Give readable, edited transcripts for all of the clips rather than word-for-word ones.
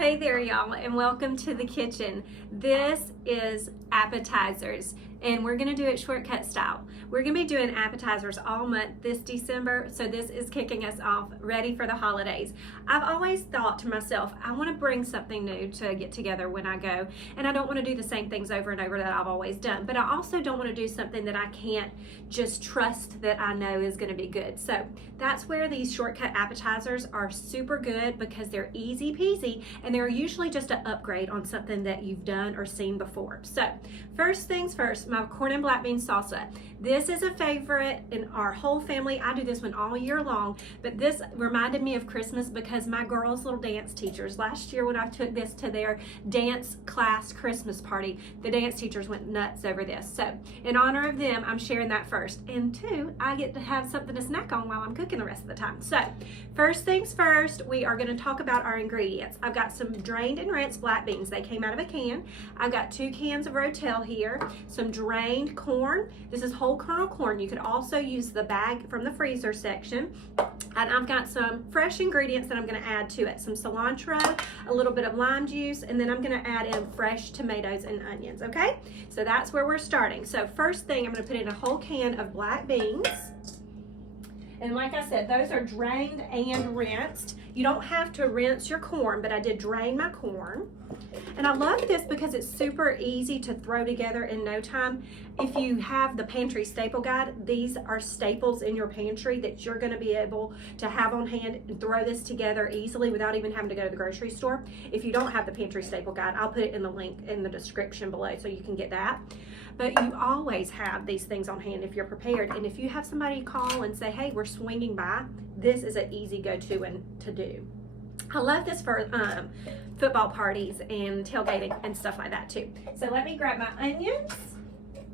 Hey there, y'all, and welcome to the kitchen. This is Appetizers, and we're gonna do it shortcut style. We're gonna be doing appetizers all month this December, so this is kicking us off ready for the holidays. I've always thought to myself, I wanna bring something new to get together when I go, and I don't wanna do the same things over and over that I've always done, but I also don't wanna do something that I can't just trust that I know is gonna be good. So that's where these shortcut appetizers are super good because they're easy peasy, and they're usually just an upgrade on something that you've done or seen before. So first things first, my corn and black bean salsa. This is a favorite in our whole family. I do this one all year long, but this reminded me of Christmas because my girls' little dance teachers, last year when I took this to their dance class Christmas party, the dance teachers went nuts over this. So in honor of them, I'm sharing that first. And two, I get to have something to snack on while I'm cooking the rest of the time. So first things first, we are gonna talk about our ingredients. I've got some drained and rinsed black beans. They came out of a can. I've got 2 cans of Rotel here, some drained corn. This is whole kernel corn. You could also use the bag from the freezer section. And I've got some fresh ingredients that I'm gonna add to it. Some cilantro, a little bit of lime juice, and then I'm gonna add in fresh tomatoes and onions, okay? So that's where we're starting. So first thing, I'm gonna put in a whole can of black beans. And like I said, those are drained and rinsed. You don't have to rinse your corn, but I did drain my corn. And I love this because it's super easy to throw together in no time. If you have the Pantry Staple guide, these are staples in your pantry that you're gonna be able to have on hand and throw this together easily without even having to go to the grocery store. If you don't have the Pantry Staple guide, I'll put it in the link in the description below so you can get that. But you always have these things on hand if you're prepared. And if you have somebody call and say, hey, we're swinging by, this is an easy go-to and to do. I love this for football parties and tailgating and stuff like that too. So let me grab my onions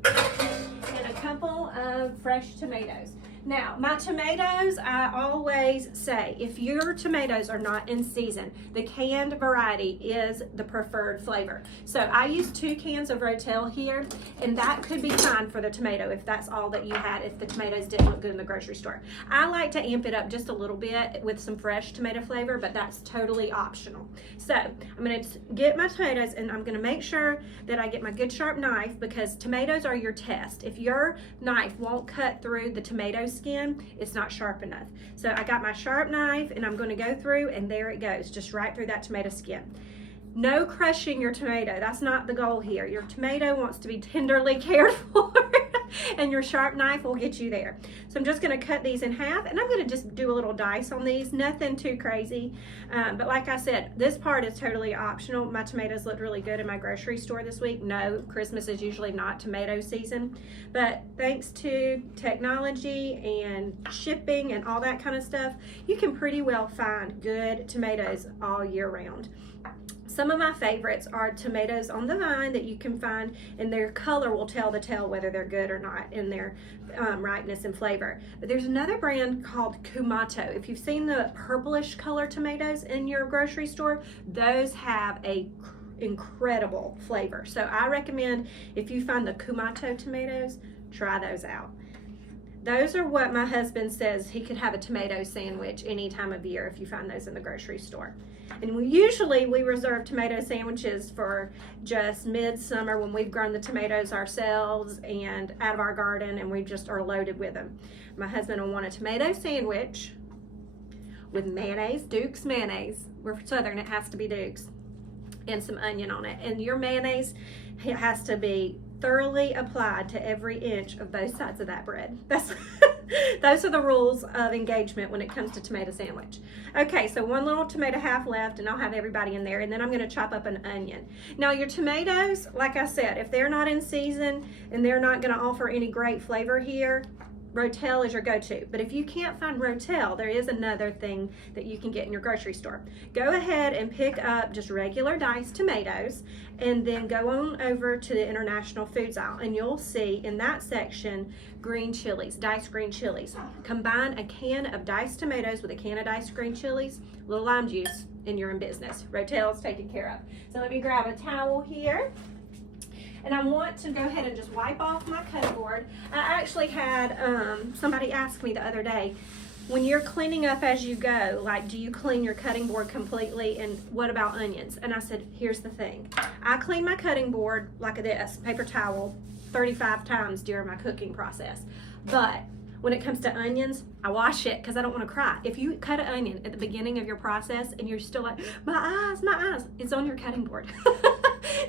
and a couple of fresh tomatoes. Now, my tomatoes, I always say, if your tomatoes are not in season, the canned variety is the preferred flavor. So I use 2 cans of Rotel here, and that could be fine for the tomato if that's all that you had, if the tomatoes didn't look good in the grocery store. I like to amp it up just a little bit with some fresh tomato flavor, but that's totally optional. So I'm gonna get my tomatoes, and I'm gonna make sure that I get my good sharp knife because tomatoes are your test. If your knife won't cut through the tomato skin, it's not sharp enough. So I got my sharp knife and I'm going to go through, and there it goes, just right through that tomato skin. No crushing your tomato. That's not the goal here. Your tomato wants to be tenderly cared for and your sharp knife will get you there. So I'm just going to cut these in half, and I'm going to just do a little dice on these, nothing too crazy. But like I said, this part is totally optional. My tomatoes looked really good in my grocery store this week. No, Christmas is usually not tomato season, but thanks to technology and shipping and all that kind of stuff, you can pretty well find good tomatoes all year round. Some of my favorites are tomatoes on the vine that you can find, and their color will tell the tale whether they're good or not in their ripeness and flavor. But there's another brand called Kumato. If you've seen the purplish color tomatoes in your grocery store, those have a incredible flavor. So I recommend, if you find the Kumato tomatoes, try those out. Those are what my husband says he could have a tomato sandwich any time of year if you find those in the grocery store. And we reserve tomato sandwiches for just midsummer when we've grown the tomatoes ourselves and out of our garden, and we just are loaded with them. My husband will want a tomato sandwich with mayonnaise, Duke's mayonnaise. We're Southern, it has to be Duke's, and some onion on it. And your mayonnaise, it has to be thoroughly applied to every inch of both sides of that bread. Those are the rules of engagement when it comes to tomato sandwich. Okay, so 1 little tomato half left, and I'll have everybody in there, and then I'm gonna chop up an onion. Now your tomatoes, like I said, if they're not in season and they're not gonna offer any great flavor here, Rotel is your go-to. But if you can't find Rotel, there is another thing that you can get in your grocery store. Go ahead and pick up just regular diced tomatoes, and then go on over to the international foods aisle, and you'll see in that section green chilies, diced green chilies. Combine a can of diced tomatoes with a can of diced green chilies, a little lime juice, and you're in business. Rotel's taken care of. So let me grab a towel here. And I want to go ahead and just wipe off my cutting board. I actually had somebody ask me the other day, when you're cleaning up as you go, like, do you clean your cutting board completely? And what about onions? And I said, here's the thing. I clean my cutting board like this, paper towel, 35 times during my cooking process. But when it comes to onions, I wash it because I don't want to cry. If you cut an onion at the beginning of your process and you're still like, my eyes, it's on your cutting board.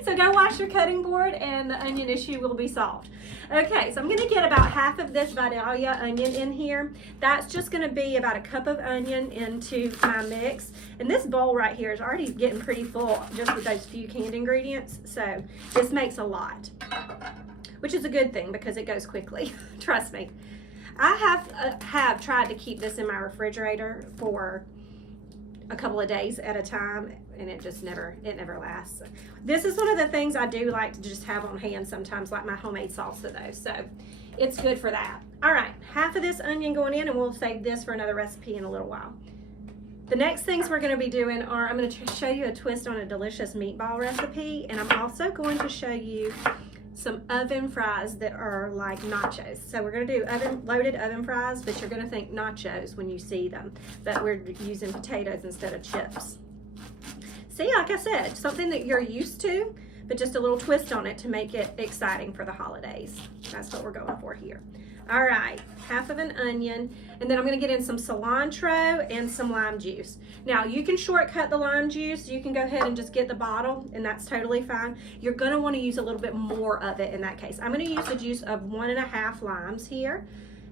So go wash your cutting board and the onion issue will be solved. Okay, so I'm gonna get about half of this Vidalia onion in here. That's just gonna be about a cup of onion into my mix. And this bowl right here is already getting pretty full just with those few canned ingredients. So this makes a lot, which is a good thing because it goes quickly, trust me. I have tried to keep this in my refrigerator for a couple of days at a time, and it never lasts. This is one of the things I do like to just have on hand sometimes, like my homemade salsa though, so it's good for that. All right, half of this onion going in, and we'll save this for another recipe in a little while. The next things we're going to be doing are, I'm going to show you a twist on a delicious meatball recipe, and I'm also going to show you some oven fries that are like nachos. So we're going to do loaded oven fries, but you're going to think nachos when you see them, but we're using potatoes instead of chips. See, like I said, something that you're used to, but just a little twist on it to make it exciting for the holidays. That's what we're going for here. All right, half of an onion, and then I'm gonna get in some cilantro and some lime juice. Now, you can shortcut the lime juice. You can go ahead and just get the bottle, and that's totally fine. You're gonna wanna use a little bit more of it in that case. I'm gonna use the juice of 1.5 limes here.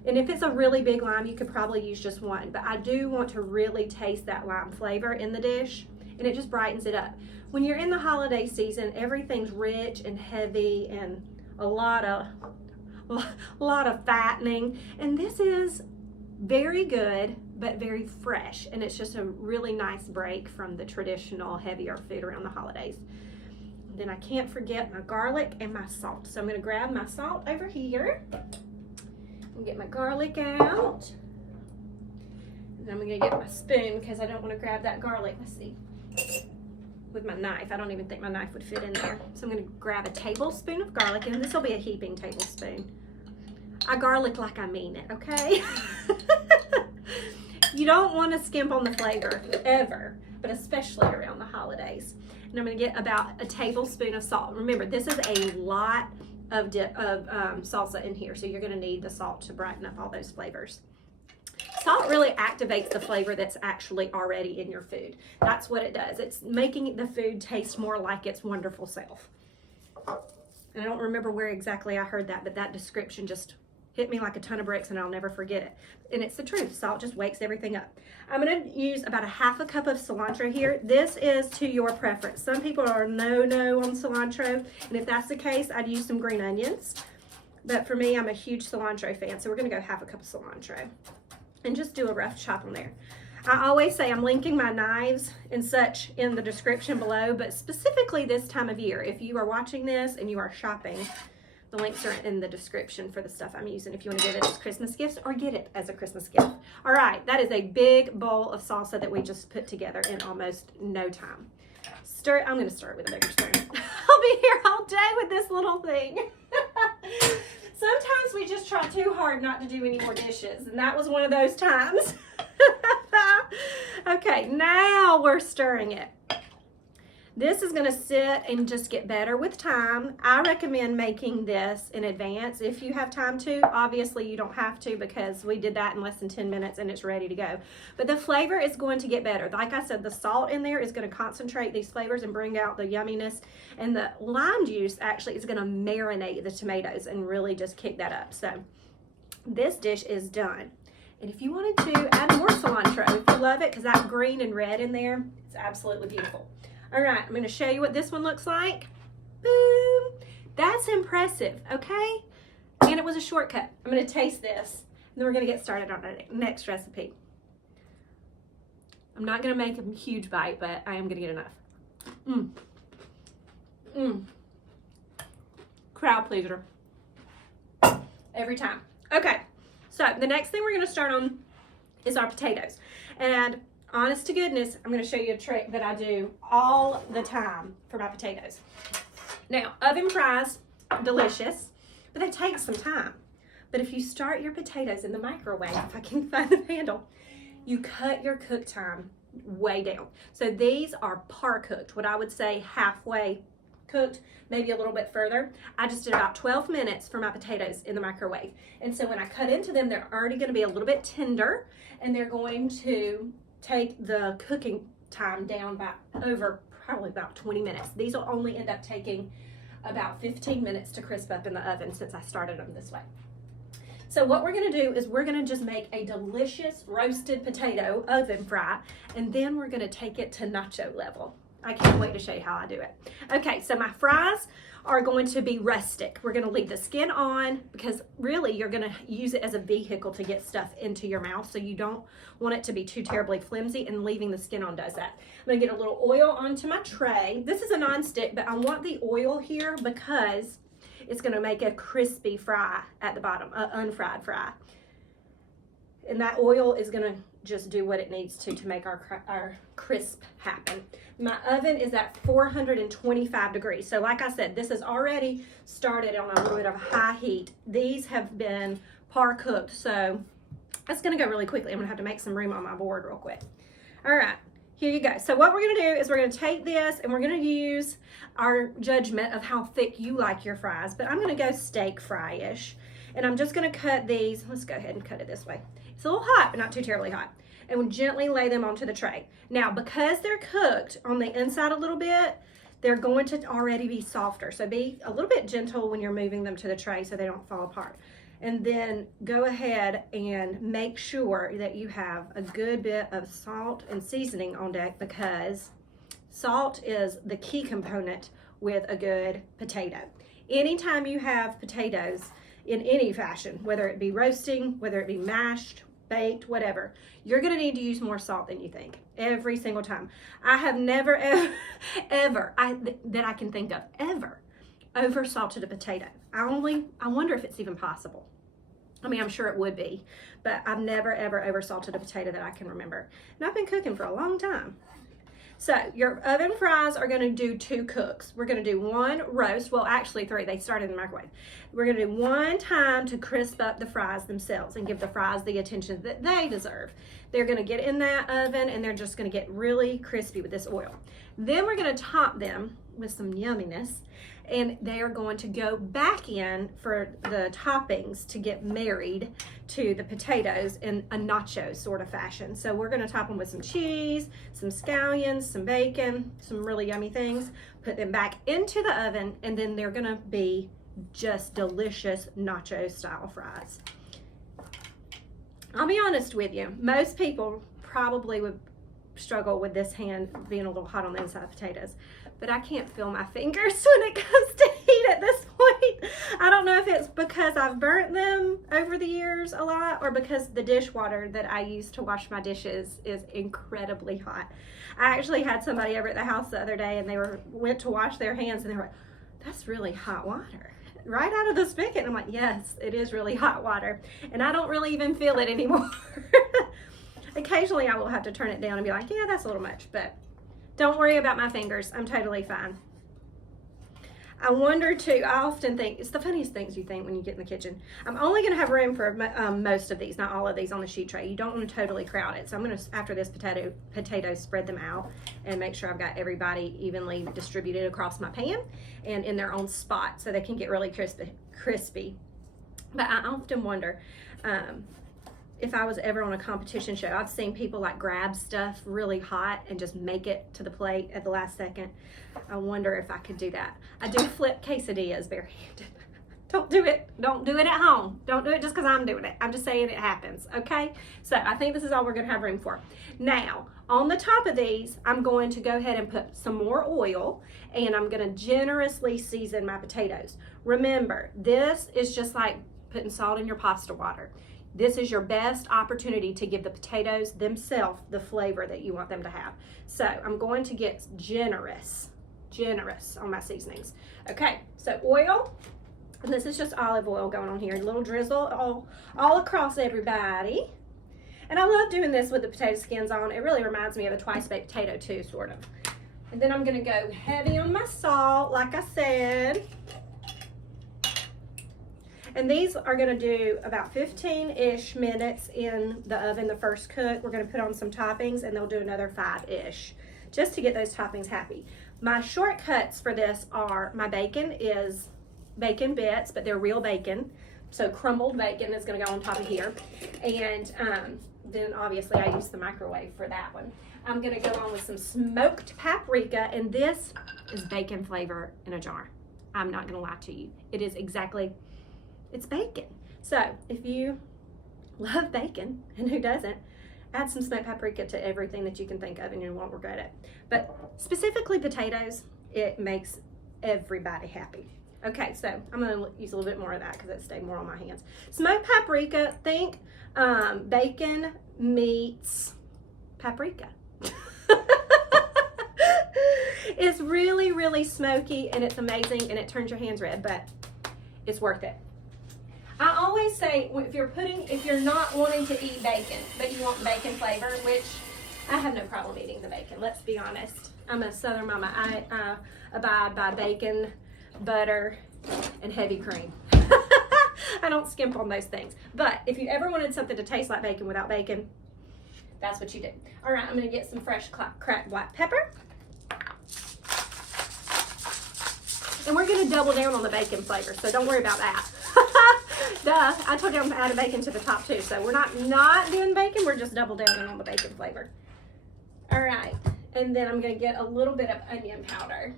And if it's a really big lime, you could probably use just one, but I do want to really taste that lime flavor in the dish, and it just brightens it up. When you're in the holiday season, everything's rich and heavy and a lot of fattening, and this is very good but very fresh, and it's just a really nice break from the traditional heavier food around the holidays. And then I can't forget my garlic and my salt, so I'm going to grab my salt over here and get my garlic out, and I'm going to get my spoon because I don't want to grab that garlic. Let's see, with my knife. I don't even think my knife would fit in there. So I'm going to grab a tablespoon of garlic, and this will be a heaping tablespoon. I garlic like I mean it, okay? You don't want to skimp on the flavor ever, but especially around the holidays. And I'm going to get about a tablespoon of salt. Remember, this is a lot of salsa in here, so you're going to need the salt to brighten up all those flavors. Salt really activates the flavor that's actually already in your food. That's what it does. It's making the food taste more like its wonderful self. And I don't remember where exactly I heard that, but that description just hit me like a ton of bricks, and I'll never forget it. And it's the truth. Salt just wakes everything up. I'm going to use about a half a cup of cilantro here. This is to your preference. Some people are no on cilantro, and if that's the case, I'd use some green onions. But for me, I'm a huge cilantro fan, so we're going to go half a cup of cilantro and just do a rough chop on there. I always say I'm linking my knives and such in the description below, but specifically this time of year, if you are watching this and you are shopping, the links are in the description for the stuff I'm using if you want to give it as Christmas gifts or get it as a Christmas gift. All right, that is a big bowl of salsa that we just put together in almost no time. I'm going to stir it with a bigger spoon. I'll be here all day with this little thing. Sometimes we just try too hard not to do any more dishes, and that was one of those times. Okay, now we're stirring it. This is going to sit and just get better with time. I recommend making this in advance if you have time to. Obviously, you don't have to because we did that in less than 10 minutes and it's ready to go. But the flavor is going to get better. Like I said, the salt in there is going to concentrate these flavors and bring out the yumminess. And the lime juice actually is going to marinate the tomatoes and really just kick that up. So this dish is done. And if you wanted to add more cilantro, if you love it, because that green and red in there, it's absolutely beautiful. All right, I'm going to show you what this one looks like. Boom. That's impressive, okay? And it was a shortcut. I'm going to taste this, and then we're going to get started on the next recipe. I'm not going to make a huge bite, but I am going to get enough. Crowd pleaser. Every time. Okay, so the next thing we're going to start on is our potatoes. And honest to goodness, I'm going to show you a trick that I do all the time for my potatoes. Now, oven fries, delicious, but they take some time. But if you start your potatoes in the microwave, if I can find the handle, you cut your cook time way down. So these are par cooked, what I would say halfway cooked, maybe a little bit further. I just did about 12 minutes for my potatoes in the microwave. And so when I cut into them, they're already going to be a little bit tender, and they're going to take the cooking time down by over probably about 20 minutes. These will only end up taking about 15 minutes to crisp up in the oven since I started them this way. So what we're gonna do is we're gonna just make a delicious roasted potato oven fry, and then we're gonna take it to nacho level. I can't wait to show you how I do it. Okay, so my fries are going to be rustic. We're gonna leave the skin on because really you're gonna use it as a vehicle to get stuff into your mouth, so you don't want it to be too terribly flimsy, and leaving the skin on does that. I'm gonna get a little oil onto my tray. This is a non-stick, but I want the oil here because it's gonna make a crispy fry at the bottom, an unfried fry. And that oil is gonna just do what it needs to make our crisp happen. My oven is at 425 degrees. So like I said, this is already started on a little bit of high heat. These have been par cooked, so that's gonna go really quickly. I'm gonna have to make some room on my board real quick. All right, here you go. So what we're gonna do is we're gonna take this and we're gonna use our judgment of how thick you like your fries, but I'm gonna go steak fry-ish. And I'm just gonna cut these, let's go ahead and cut it this way. It's a little hot, but not too terribly hot. And we'll gently lay them onto the tray. Now, because they're cooked on the inside a little bit, they're going to already be softer. So be a little bit gentle when you're moving them to the tray so they don't fall apart. And then go ahead and make sure that you have a good bit of salt and seasoning on deck, because salt is the key component with a good potato. Anytime you have potatoes in any fashion, whether it be roasting, whether it be mashed, baked, whatever, you're gonna need to use more salt than you think every single time. I have never ever that I can think of ever over salted a potato. I wonder if it's even possible. I mean, I'm sure it would be, but I've never ever over salted a potato that I can remember. And I've been cooking for a long time. So your oven fries are gonna do 2 cooks. We're gonna do 1 roast, well actually 3, they started in the microwave. We're gonna do 1 time to crisp up the fries themselves and give the fries the attention that they deserve. They're gonna get in that oven and they're just gonna get really crispy with this oil. Then we're gonna top them with some yumminess, and they are going to go back in for the toppings to get married to the potatoes in a nacho sort of fashion. So we're gonna top them with some cheese, some scallions, some bacon, some really yummy things, put them back into the oven, and then they're gonna be just delicious nacho style fries. I'll be honest with you, most people probably would struggle with this hand being a little hot on the inside of potatoes, but I can't feel my fingers when it comes to heat at this point. I don't know if it's because I've burnt them over the years a lot, or because the dishwater that I use to wash my dishes is incredibly hot. I actually had somebody over at the house the other day, and they went to wash their hands, and they were like, "That's really hot water." Right out of the spigot. And I'm like, yes, it is really hot water. And I don't really even feel it anymore. Occasionally I will have to turn it down and be like, yeah, that's a little much, but don't worry about my fingers. I'm totally fine. I wonder too, I often think, it's the funniest things you think when you get in the kitchen. I'm only gonna have room for most of these, not all of these on the sheet tray. You don't wanna totally crowd it. So I'm gonna, after this potatoes, spread them out and make sure I've got everybody evenly distributed across my pan and in their own spot so they can get really crispy. But I often wonder, if I was ever on a competition show, I've seen people like grab stuff really hot and just make it to the plate at the last second. I wonder if I could do that. I do flip quesadillas barehanded. Don't do it. Don't do it at home. Don't do it just because I'm doing it. I'm just saying it happens, okay? So I think this is all we're gonna have room for. Now, on the top of these, I'm going to go ahead and put some more oil, and I'm gonna generously season my potatoes. Remember, this is just like putting salt in your pasta water. This is your best opportunity to give the potatoes themselves the flavor that you want them to have. So I'm going to get generous on my seasonings. Okay, so oil, and this is just olive oil going on here. A little drizzle all across everybody. And I love doing this with the potato skins on. It really reminds me of a twice baked potato too, sort of. And then I'm gonna go heavy on my salt, like I said. And these are gonna do about 15-ish minutes in the oven, the first cook. We're gonna put on some toppings and they'll do another 5-ish, just to get those toppings happy. My shortcuts for this are, my bacon is bacon bits, but they're real bacon. So crumbled bacon is gonna go on top of here. And then obviously I use the microwave for that one. I'm gonna go on with some smoked paprika, and this is bacon flavor in a jar. I'm not gonna lie to you. It is exactly, it's bacon. So if you love bacon, and who doesn't, add some smoked paprika to everything that you can think of and you won't regret it. But specifically potatoes, it makes everybody happy. Okay, so I'm gonna use a little bit more of that because it stayed more on my hands. Smoked paprika, think bacon meets paprika. It's really, really smoky and it's amazing and it turns your hands red, but it's worth it. I always say if you're not wanting to eat bacon, but you want bacon flavor, which I have no problem eating the bacon, let's be honest. I'm a Southern mama. I abide by bacon, butter, and heavy cream. I don't skimp on those things. But if you ever wanted something to taste like bacon without bacon, that's what you do. All right, I'm gonna get some fresh cracked black pepper. And we're gonna double down on the bacon flavor, so don't worry about that. Duh, I told you I'm adding bacon to the top too, so we're not doing bacon, we're just double downing on the bacon flavor. All right, and then I'm gonna get a little bit of onion powder.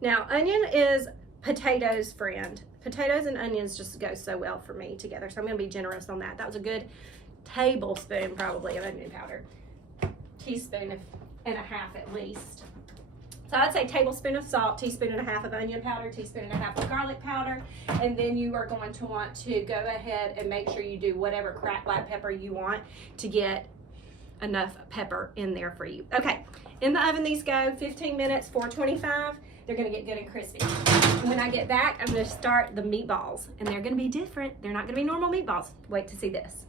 Now, onion is potatoes' friend. Potatoes and onions just go so well for me together, so I'm gonna be generous on that. That was a good tablespoon probably of onion powder. Teaspoon and a half at least. So I'd say tablespoon of salt, teaspoon and a half of onion powder, teaspoon and a half of garlic powder, and then you are going to want to go ahead and make sure you do whatever cracked black pepper you want to get enough pepper in there for you. Okay, in the oven these go, 15 minutes, 425. They're gonna get good and crispy. And when I get back, I'm gonna start the meatballs, and they're gonna be different. They're not gonna be normal meatballs. Wait to see this.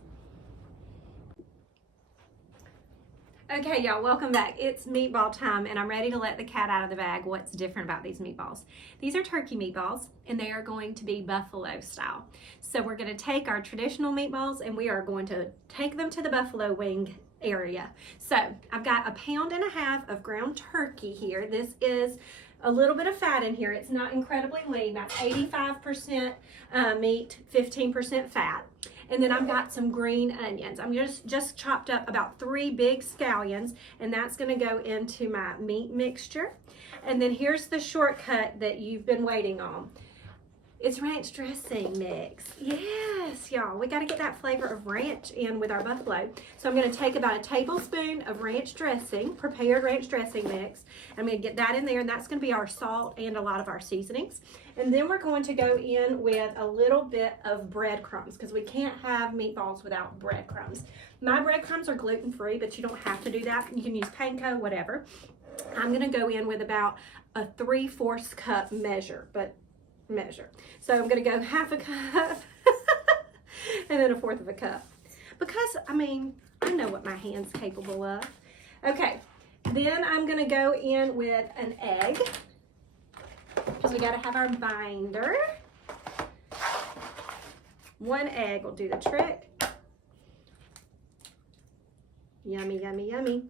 Okay, y'all, welcome back. It's meatball time, and I'm ready to let the cat out of the bag. What's different about these meatballs? These are turkey meatballs, and they are going to be buffalo style. So we're gonna take our traditional meatballs, and we are going to take them to the buffalo wing area. So I've got 1.5 pounds of ground turkey here. This is a little bit of fat in here. It's not incredibly lean. That's 85% meat, 15% fat. And then I've got some green onions. I'm just chopped up about 3 big scallions, and that's gonna go into my meat mixture. And then here's the shortcut that you've been waiting on. It's ranch dressing mix. Yes, y'all, we gotta get that flavor of ranch in with our buffalo. So I'm gonna take about 1 tablespoon of ranch dressing, prepared ranch dressing mix. I'm gonna get that in there, and that's gonna be our salt and a lot of our seasonings. And then we're going to go in with a little bit of breadcrumbs, because we can't have meatballs without breadcrumbs. My breadcrumbs are gluten-free, but you don't have to do that. You can use panko, whatever. I'm gonna go in with about a 3/4 cup measure. So I'm gonna go 1/2 cup and then 1/4 of a cup, because I mean, I know what my hand's capable of. Okay, then I'm gonna go in with an egg, because we gotta have our binder. 1 egg will do the trick. Yummy, yummy, yummy.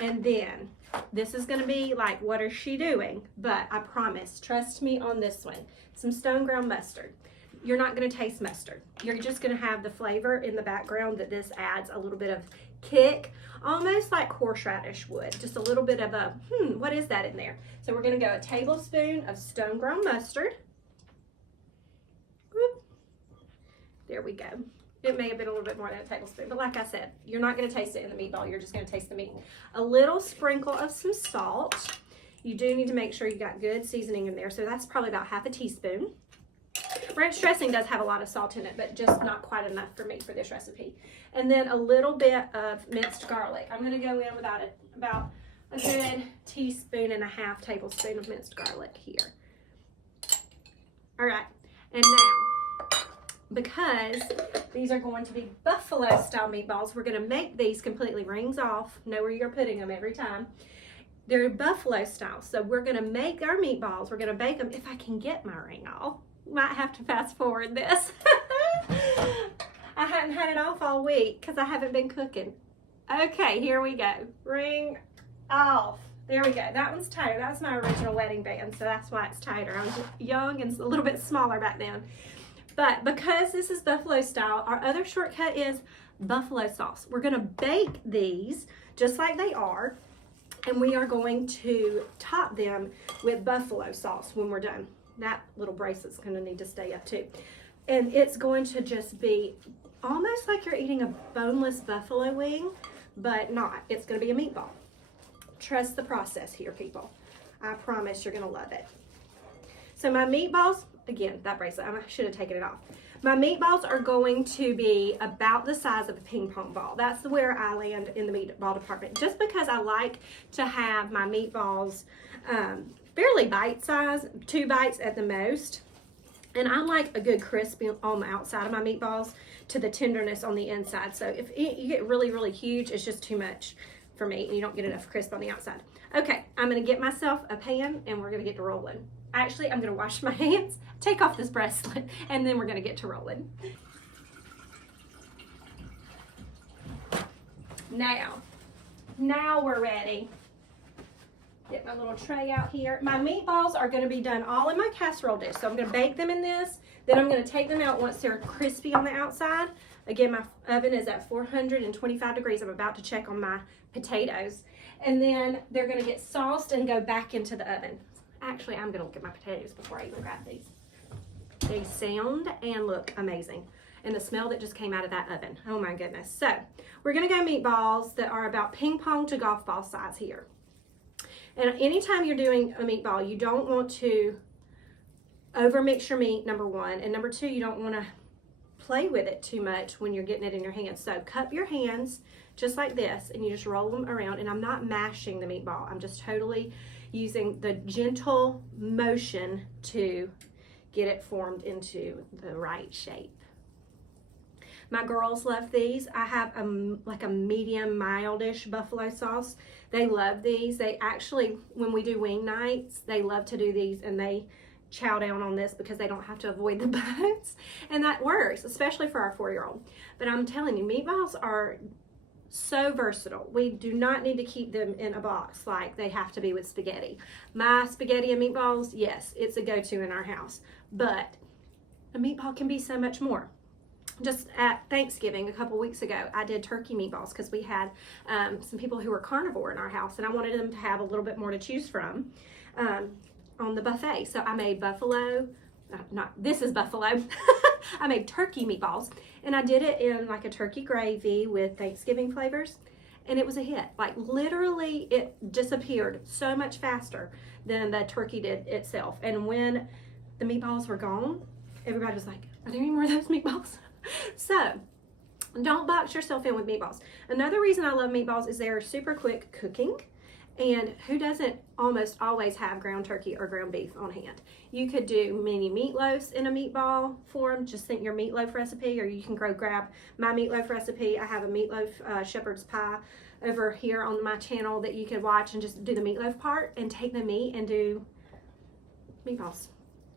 And then this is gonna be like, what is she doing? But I promise, trust me on this one. Some stone ground mustard. You're not gonna taste mustard. You're just gonna have the flavor in the background that this adds a little bit of kick, almost like horseradish would. Just a little bit of a, what is that in there? So we're gonna go 1 tablespoon of stone ground mustard. Whoop. There we go. It may have been a little bit more than 1 tablespoon, but like I said, you're not gonna taste it in the meatball, you're just gonna taste the meat. A little sprinkle of some salt. You do need to make sure you got good seasoning in there, so that's probably about 1/2 teaspoon. Ranch dressing does have a lot of salt in it, but just not quite enough for me for this recipe. And then a little bit of minced garlic. I'm gonna go in with about a good 1.5 tablespoon of minced garlic here. All right, and now, because these are going to be buffalo style meatballs, we're gonna make these completely rings off. Know where you're putting them every time. They're buffalo style. So we're gonna make our meatballs. We're gonna bake them. If I can get my ring off, might have to fast forward this. I hadn't had it off all week because I haven't been cooking. Okay, here we go. Ring off. There we go. That one's tighter. That was my original wedding band, so that's why it's tighter. I was young and a little bit smaller back then. But because this is buffalo style, our other shortcut is buffalo sauce. We're gonna bake these just like they are, and we are going to top them with buffalo sauce when we're done. That little bracelet's gonna need to stay up too. And it's going to just be almost like you're eating a boneless buffalo wing, but not. It's gonna be a meatball. Trust the process here, people. I promise you're gonna love it. So my meatballs, again, that bracelet, I should have taken it off. My meatballs are going to be about the size of a ping pong ball. That's where I land in the meatball department, just because I like to have my meatballs fairly bite-sized, 2 bites at the most. And I like a good crispy on the outside of my meatballs to the tenderness on the inside. So if you get really, really huge, it's just too much for me. You don't get enough crisp on the outside. Okay, I'm gonna get myself a pan and we're gonna get to rolling. Actually, I'm gonna wash my hands, take off this bracelet, and then we're gonna get to rolling. Now we're ready. Get my little tray out here. My meatballs are gonna be done all in my casserole dish. So I'm gonna bake them in this, then I'm gonna take them out once they're crispy on the outside. Again, my oven is at 425 degrees. I'm about to check on my potatoes. And then they're gonna get sauced and go back into the oven. Actually, I'm gonna look at my potatoes before I even grab these. They sound and look amazing. And the smell that just came out of that oven, oh my goodness. So we're gonna go meatballs that are about ping pong to golf ball size here. And anytime you're doing a meatball, you don't want to overmix your meat, number one. And number two, you don't wanna play with it too much when you're getting it in your hands. So cup your hands just like this and you just roll them around. And I'm not mashing the meatball. I'm just totally using the gentle motion to get it formed into the right shape. My girls love these. I have like a medium mildish buffalo sauce. They love these. They actually, when we do wing nights, they love to do these and they chow down on this because they don't have to avoid the bones. And that works, especially for our 4-year-old. But I'm telling you, meatballs are so versatile. We do not need to keep them in a box like they have to be with spaghetti. My spaghetti and meatballs, yes, it's a go-to in our house. But a meatball can be so much more. Just at Thanksgiving a couple weeks ago, I did turkey meatballs because we had some people who were carnivore in our house and I wanted them to have a little bit more to choose from on the buffet. So I made buffalo, this is buffalo. I made turkey meatballs and I did it in like a turkey gravy with Thanksgiving flavors and it was a hit. Like literally it disappeared so much faster than the turkey did itself. And when the meatballs were gone, everybody was like, are there any more of those meatballs? So don't box yourself in with meatballs. Another reason I love meatballs is they're super quick cooking. And who doesn't almost always have ground turkey or ground beef on hand? You could do mini meatloafs in a meatball form. Just think your meatloaf recipe, or you can go grab my meatloaf recipe. I have a meatloaf shepherd's pie over here on my channel that you could watch and just do the meatloaf part and take the meat and do meatballs.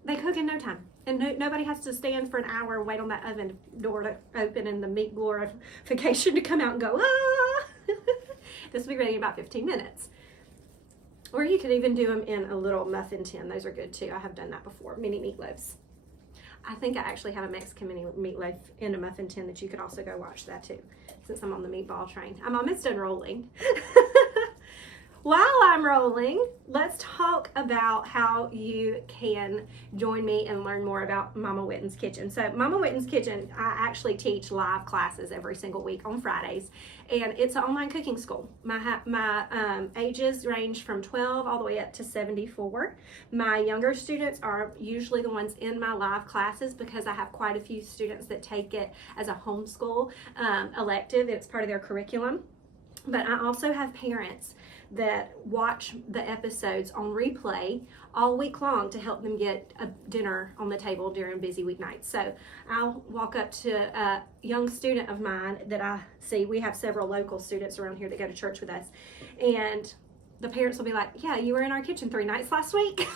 They cook in no time. And nobody has to stand for an hour and wait on that oven door to open and the meat glorification to come out and go, ah! This will be ready in about 15 minutes. Or you could even do them in a little muffin tin. Those are good too. I have done that before. Mini meatloaves. I think I actually have a Mexican mini meatloaf in a muffin tin that you could also go watch that too, since I'm on the meatball train. I'm almost done rolling. While I'm rolling, let's talk about how you can join me and learn more about Mama Whitten's Kitchen. So Mama Whitten's Kitchen, I actually teach live classes every single week on Fridays, and it's an online cooking school. My ages range from 12 all the way up to 74. My younger students are usually the ones in my live classes because I have quite a few students that take it as a homeschool elective. It's part of their curriculum. But I also have parents that watch the episodes on replay all week long to help them get a dinner on the table during busy weeknights. So I'll walk up to a young student of mine that I see. We have several local students around here that go to church with us. And the parents will be like, yeah, you were in our kitchen 3 nights last week.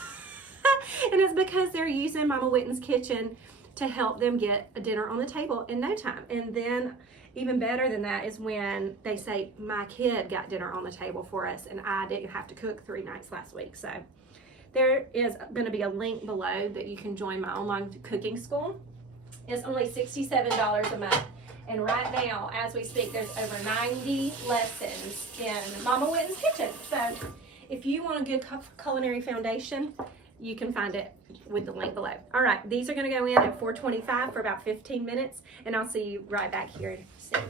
And it's because they're using Mama Whitten's kitchen to help them get a dinner on the table in no time. And then even better than that is when they say, my kid got dinner on the table for us and I didn't have to cook 3 nights last week. So there is going to be a link below that you can join my online cooking school. It's only $67 a month. And right now, as we speak, there's over 90 lessons in Mama Whitten's kitchen. So if you want a good culinary foundation, you can find it with the link below. All right, these are gonna go in at 425 for about 15 minutes, and I'll see you right back here soon.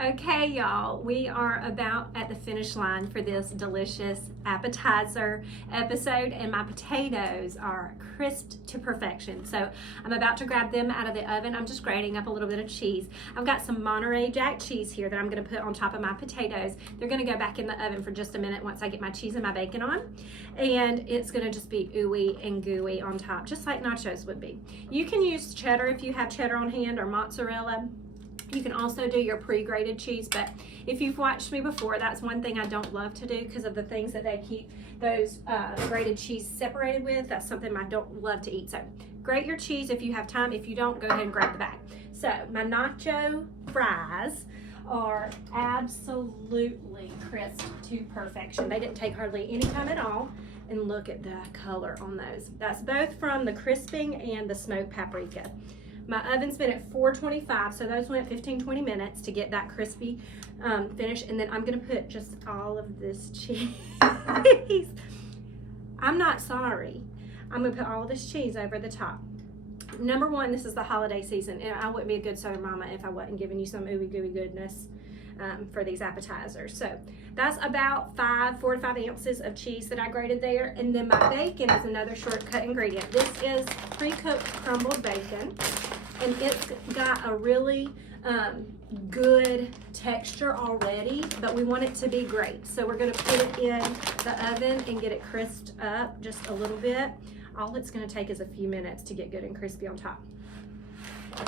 Okay, y'all, we are about at the finish line for this delicious appetizer episode, and my potatoes are crisped to perfection. So I'm about to grab them out of the oven. I'm just grating up a little bit of cheese. I've got some Monterey Jack cheese here that I'm gonna put on top of my potatoes. They're gonna go back in the oven for just a minute once I get my cheese and my bacon on. And it's gonna just be ooey and gooey on top, just like nachos would be. You can use cheddar if you have cheddar on hand, or mozzarella. You can also do your pre-grated cheese, but if you've watched me before, that's one thing I don't love to do because of the things that they keep those grated cheese separated with. That's something I don't love to eat. So grate your cheese if you have time. If you don't, go ahead and grab the bag. So my nacho fries are absolutely crisp to perfection. They didn't take hardly any time at all. And look at the color on those. That's both from the crisping and the smoked paprika. My oven's been at 425, so those went 15-20 minutes to get that crispy finish. And then I'm gonna put just all of this cheese. I'm not sorry. I'm gonna put all of this cheese over the top. Number one, this is the holiday season, and I wouldn't be a good Southern mama if I wasn't giving you some ooey gooey goodness for these appetizers. So that's about 4 to 5 ounces of cheese that I grated there. And then my bacon is another shortcut ingredient. This is pre-cooked crumbled bacon, and it's got a really good texture already, but we want it to be great. So we're gonna put it in the oven and get it crisped up just a little bit. All it's gonna take is a few minutes to get good and crispy on top.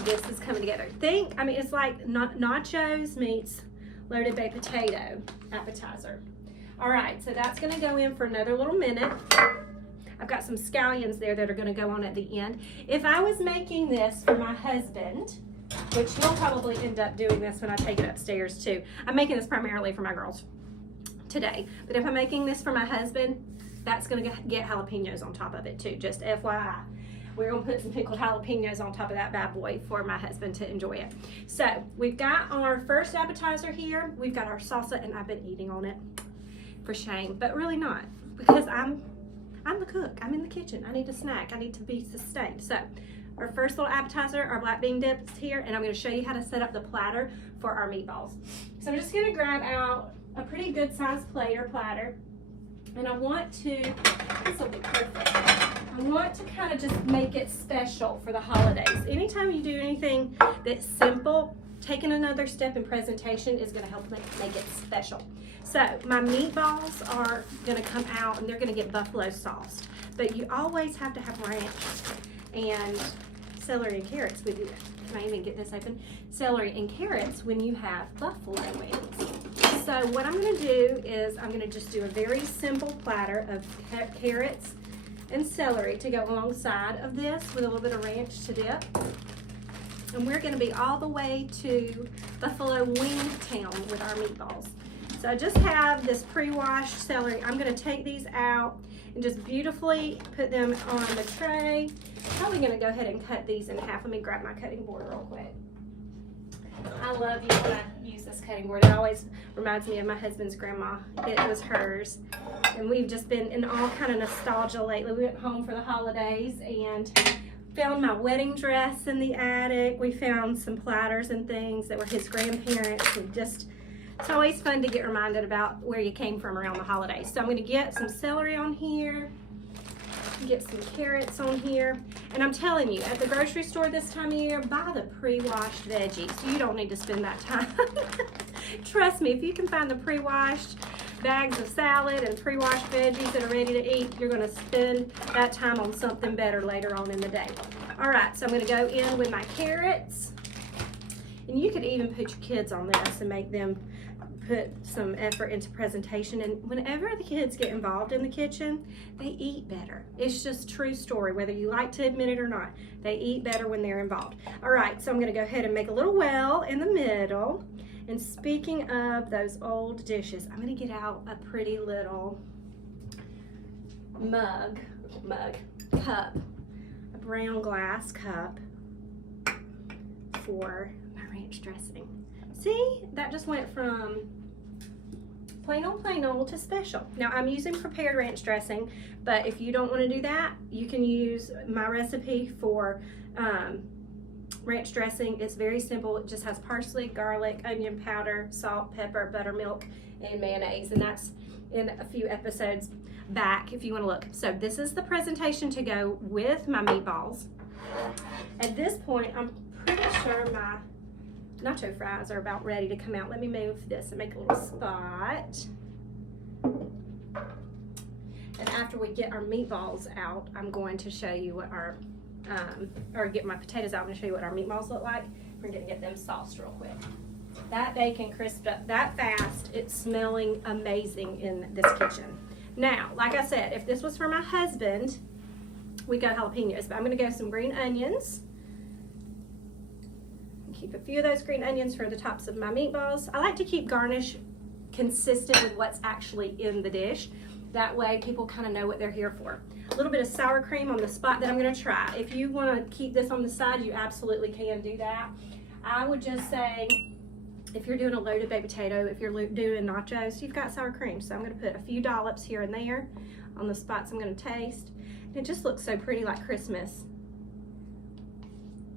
This is coming together. It's like nachos meets loaded baked potato appetizer. All right, so that's gonna go in for another little minute. I've got some scallions there that are gonna go on at the end. If I was making this for my husband, which he'll probably end up doing this when I take it upstairs too. I'm making this primarily for my girls today, but if I'm making this for my husband, that's gonna get jalapenos on top of it too, just FYI. We're gonna put some pickled jalapenos on top of that bad boy for my husband to enjoy it. So we've got our first appetizer here. We've got our salsa, and I've been eating on it for shame, but really not, because I'm the cook. I'm in the kitchen. I need a snack. I need to be sustained. So our first little appetizer, our black bean dip is here, and I'm gonna show you how to set up the platter for our meatballs. So I'm just gonna grab out a pretty good sized plate or platter, and I want to, this will be perfect. I want to kind of just make it special for the holidays. Anytime you do anything that's simple, taking another step in presentation is gonna help make it special. So my meatballs are gonna come out and they're gonna get buffalo sauce, but you always have to have ranch and celery and carrots with you. Can I even get this open? Celery and carrots when you have buffalo wings. So what I'm gonna do is I'm gonna just do a very simple platter of carrots and celery to go alongside of this with a little bit of ranch to dip. And we're gonna be all the way to Buffalo Wing Town with our meatballs. So I just have this pre-washed celery. I'm gonna take these out and just beautifully put them on the tray. Probably gonna go ahead and cut these in half. Let me grab my cutting board real quick. I love you when I use this cutting board. It always reminds me of my husband's grandma. It was hers. And we've just been in all kind of nostalgia lately. We went home for the holidays and found my wedding dress in the attic. We found some platters and things that were his grandparents. And just, it's always fun to get reminded about where you came from around the holidays. So I'm gonna get some celery on here, get some carrots on here. And I'm telling you, at the grocery store this time of year, buy the pre-washed veggies. You don't need to spend that time. Trust me, if you can find the pre-washed bags of salad and pre-washed veggies that are ready to eat, you're gonna spend that time on something better later on in the day. All right, so I'm gonna go in with my carrots. And you could even put your kids on this and make them put some effort into presentation. And whenever the kids get involved in the kitchen, they eat better. It's just true story, whether you like to admit it or not. They eat better when they're involved. All right, so I'm gonna go ahead and make a little well in the middle. And speaking of those old dishes, I'm gonna get out a pretty little cup, a brown glass cup for my ranch dressing. See, that just went from plain old to special. Now I'm using prepared ranch dressing, but if you don't want to do that, you can use my recipe for ranch dressing. It's very simple. It just has parsley, garlic, onion powder, salt, pepper, buttermilk, and mayonnaise, and that's in a few episodes back if you want to look. So this is the presentation to go with my meatballs. At this point, I'm pretty sure my nacho fries are about ready to come out. Let me move this and make a little spot. And after we get our meatballs out, I'm going to show you what our, or get my potatoes out and show you what our meatballs look like. We're gonna get them sauced real quick. That bacon crisped up that fast. It's smelling amazing in this kitchen. Now, like I said, if this was for my husband, we go jalapenos, but I'm gonna go some green onions. Keep a few of those green onions for the tops of my meatballs. I like to keep garnish consistent with what's actually in the dish. That way people kind of know what they're here for. A little bit of sour cream on the spot that I'm gonna try. If you wanna keep this on the side, you absolutely can do that. I would just say, if you're doing a loaded baked potato, if you're doing nachos, you've got sour cream. So I'm gonna put a few dollops here and there on the spots I'm gonna taste. And it just looks so pretty, like Christmas.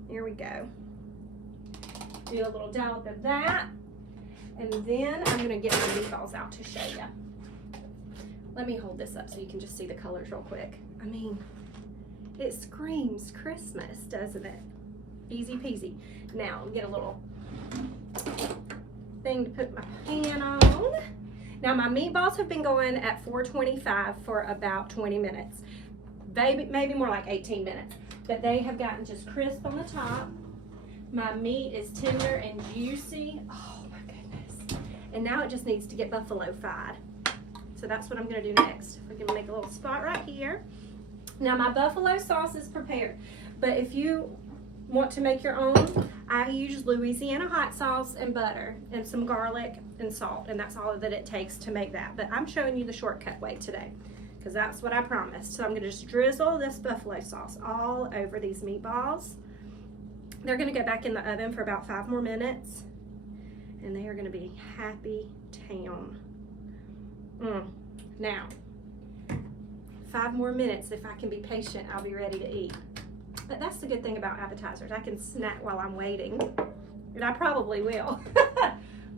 Here we go. Do a little dollop of that, and then I'm gonna get my meatballs out to show you. Let me hold this up so you can just see the colors real quick. I mean, it screams Christmas, doesn't it? Easy peasy. Now, I'll get a little thing to put my pan on. Now, my meatballs have been going at 425 for about 20 minutes. Maybe more like 18 minutes. But they have gotten just crisp on the top. My meat is tender and juicy. Oh my goodness. And now it just needs to get buffalo-fied. So that's what I'm gonna do next. We're gonna make a little spot right here. Now my buffalo sauce is prepared, but if you want to make your own, I use Louisiana hot sauce and butter and some garlic and salt, and that's all that it takes to make that. But I'm showing you the shortcut way today, because that's what I promised. So I'm gonna just drizzle this buffalo sauce all over these meatballs. They're gonna go back in the oven for about 5 more minutes, and they are gonna be happy town. Now, 5 more minutes, if I can be patient, I'll be ready to eat. But that's the good thing about appetizers. I can snack while I'm waiting, and I probably will.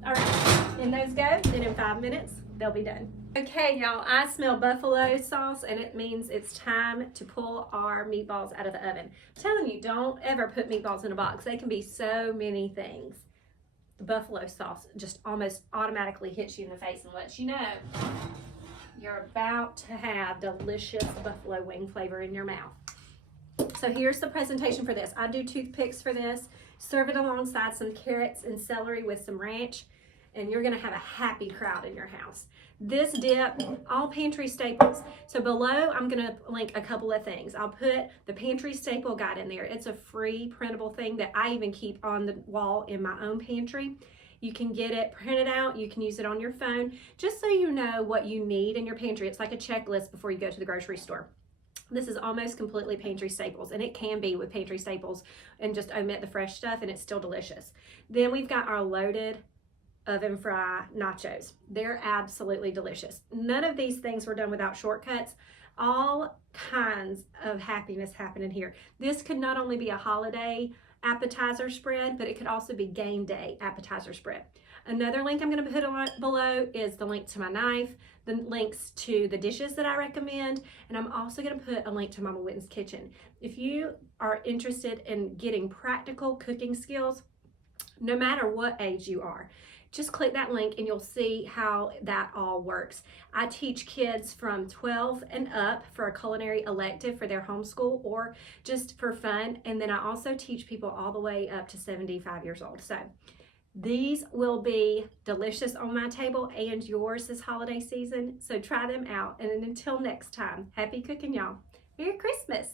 All right, in those go, and in 5 minutes, they'll be done. Okay, y'all, I smell buffalo sauce, and it means it's time to pull our meatballs out of the oven. I'm telling you, don't ever put meatballs in a box. They can be so many things. The buffalo sauce just almost automatically hits you in the face and lets you know you're about to have delicious buffalo wing flavor in your mouth. So here's the presentation for this. I do toothpicks for this. Serve it alongside some carrots and celery with some ranch, and you're gonna have a happy crowd in your house. This dip, all Pantry Staples. So below, I'm gonna link a couple of things. I'll put the Pantry Staple guide in there. It's a free printable thing that I even keep on the wall in my own pantry. You can get it printed out. You can use it on your phone, just so you know what you need in your pantry. It's like a checklist before you go to the grocery store. This is almost completely Pantry Staples, and it can be with Pantry Staples and just omit the fresh stuff, and it's still delicious. Then we've got our loaded oven fry nachos. They're absolutely delicious. None of these things were done without shortcuts. All kinds of happiness happening here. This could not only be a holiday appetizer spread, but it could also be game day appetizer spread. Another link I'm going to put below is the link to my knife, the links to the dishes that I recommend, and I'm also going to put a link to Mama Whitten's kitchen. If you are interested in getting practical cooking skills, no matter what age you are, just click that link and you'll see how that all works. I teach kids from 12 and up for a culinary elective for their homeschool or just for fun. And then I also teach people all the way up to 75 years old. So these will be delicious on my table and yours this holiday season. So try them out. And until next time, happy cooking, y'all. Merry Christmas.